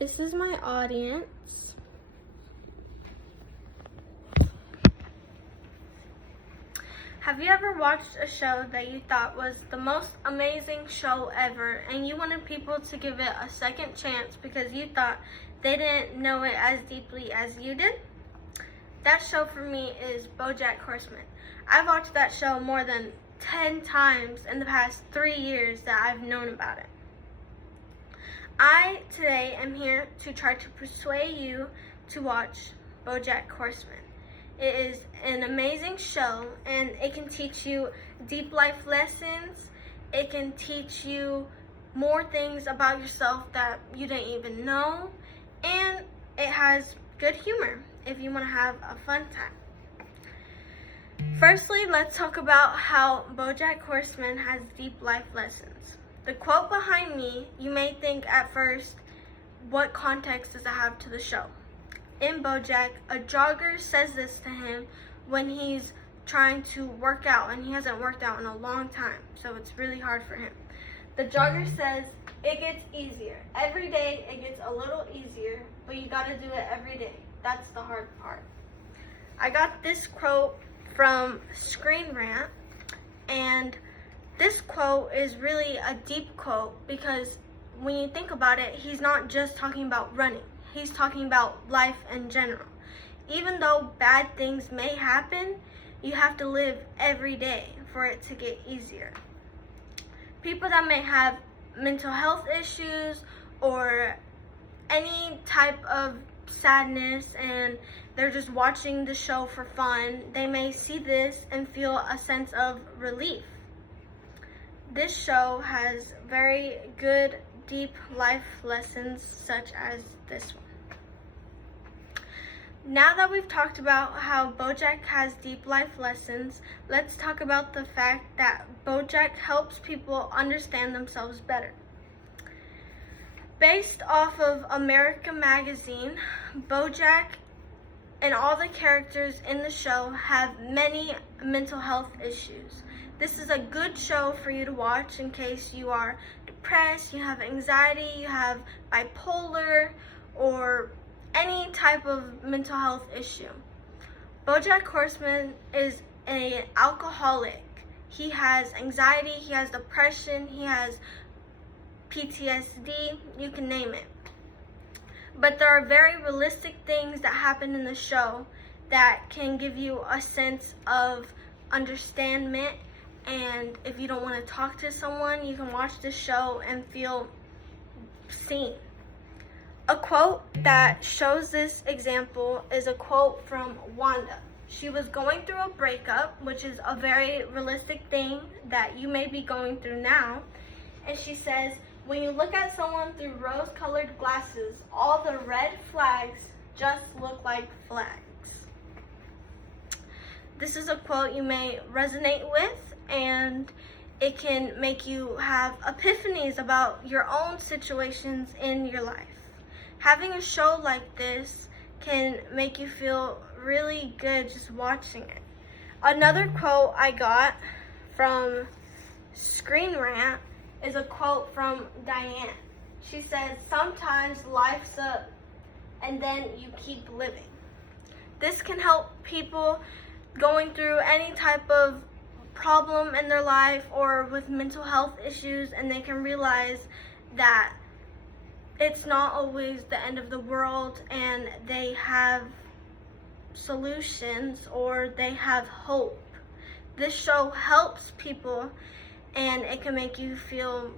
This is my audience. Have you ever watched a show that you thought was the most amazing show ever and you wanted people to give it a second chance because you thought they didn't know it as deeply as you did? That show for me is BoJack Horseman. I've watched that show more than 10 times in the past 3 years that I've known about it. I today am here to try to persuade you to watch BoJack Horseman. It is an amazing show and it can teach you deep life lessons. It can teach you more things about yourself that you didn't even know. And it has good humor if you want to have a fun time. Firstly, let's talk about how BoJack Horseman has deep life lessons. The quote behind me, you may think at first, what context does it have to the show? In BoJack, a jogger says this to him when he's trying to work out and he hasn't worked out in a long time, so it's really hard for him. The jogger says, it gets easier. Every day it gets a little easier, but you gotta do it every day. That's the hard part. I got this quote from Screen Rant, and this quote is really a deep quote because when you think about it, he's not just talking about running. He's talking about life in general. Even though bad things may happen, you have to live every day for it to get easier. People that may have mental health issues or any type of sadness and they're just watching the show for fun, they may see this and feel a sense of relief. This show has very good, deep life lessons such as this one. Now that we've talked about how BoJack has deep life lessons, let's talk about the fact that BoJack helps people understand themselves better. Based off of America Magazine, BoJack and all the characters in the show have many mental health issues. This is a good show for you to watch in case you are depressed, you have anxiety, you have bipolar, or any type of mental health issue. BoJack Horseman is an alcoholic. He has anxiety, he has depression, he has PTSD, you can name it. But there are very realistic things that happen in the show that can give you a sense of understanding. And if you don't want to talk to someone, you can watch this show and feel seen. A quote that shows this example is a quote from Wanda. She was going through a breakup, which is a very realistic thing that you may be going through now. And she says, when you look at someone through rose-colored glasses, all the red flags just look like flags. This is a quote you may resonate with, and it can make you have epiphanies about your own situations in your life. Having a show like this can make you feel really good just watching it. Another quote I got from Screen Rant is a quote from Diane. She said, sometimes life's up and then you keep living. This can help people going through any type of problem in their life or with mental health issues, and they can realize that it's not always the end of the world and they have solutions or they have hope. This show helps people and it can make you feel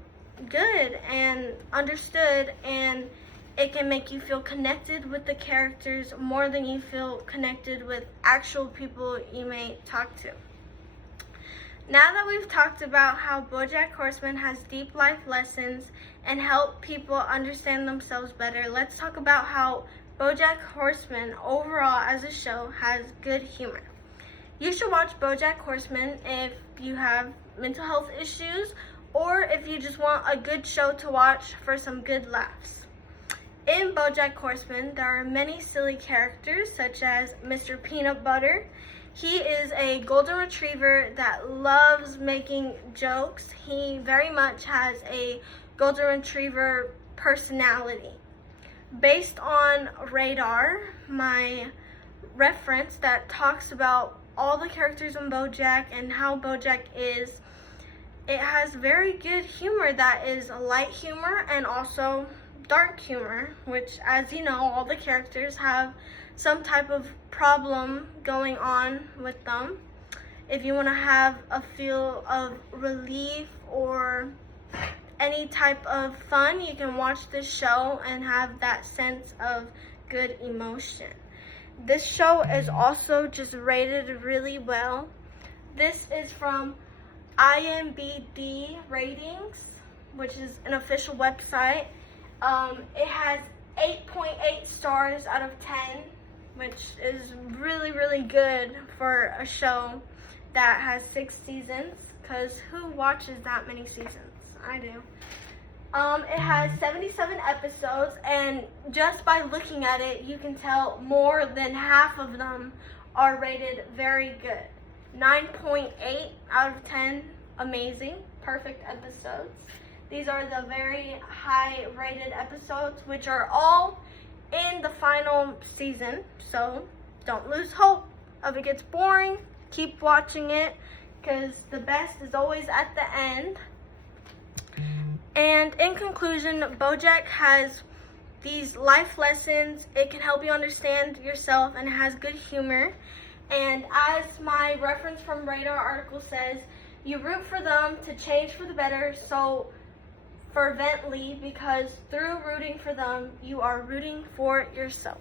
good and understood, and it can make you feel connected with the characters more than you feel connected with actual people you may talk to. Now that we've talked about how BoJack Horseman has deep life lessons and help people understand themselves better, let's talk about how BoJack Horseman overall as a show has good humor. You should watch BoJack Horseman if you have mental health issues or if you just want a good show to watch for some good laughs. In BoJack Horseman, there are many silly characters such as Mr. Peanut Butter. He is a golden retriever that loves making jokes. He very much has a golden retriever personality. based on Radar, my reference that talks about all the characters in BoJack and how BoJack is. It has very good humor that is light humor and also dark humor, which, as you know, all the characters have some type of problem going on with them. If you want to have a feel of relief or any type of fun, you can watch this show and have that sense of good emotion. This show is also just rated really well. This is from IMDb ratings, which is an official website. It has 8.8 stars out of 10, which is really good for a show that has 6 seasons, because who watches that many seasons? I do. It has 77 episodes, and just by looking at it, you can tell more than half of them are rated very good. 9.8 out of 10, amazing, perfect episodes. These are the very high rated episodes, which are all in the final season, so don't lose hope. If it gets boring, keep watching it, because the best is always at the end. And in conclusion, BoJack has these life lessons. It can help you understand yourself, and it has good humor. And as my reference from Radar article says, you root for them to change for the better so fervently, because through rooting for them, you are rooting for yourself.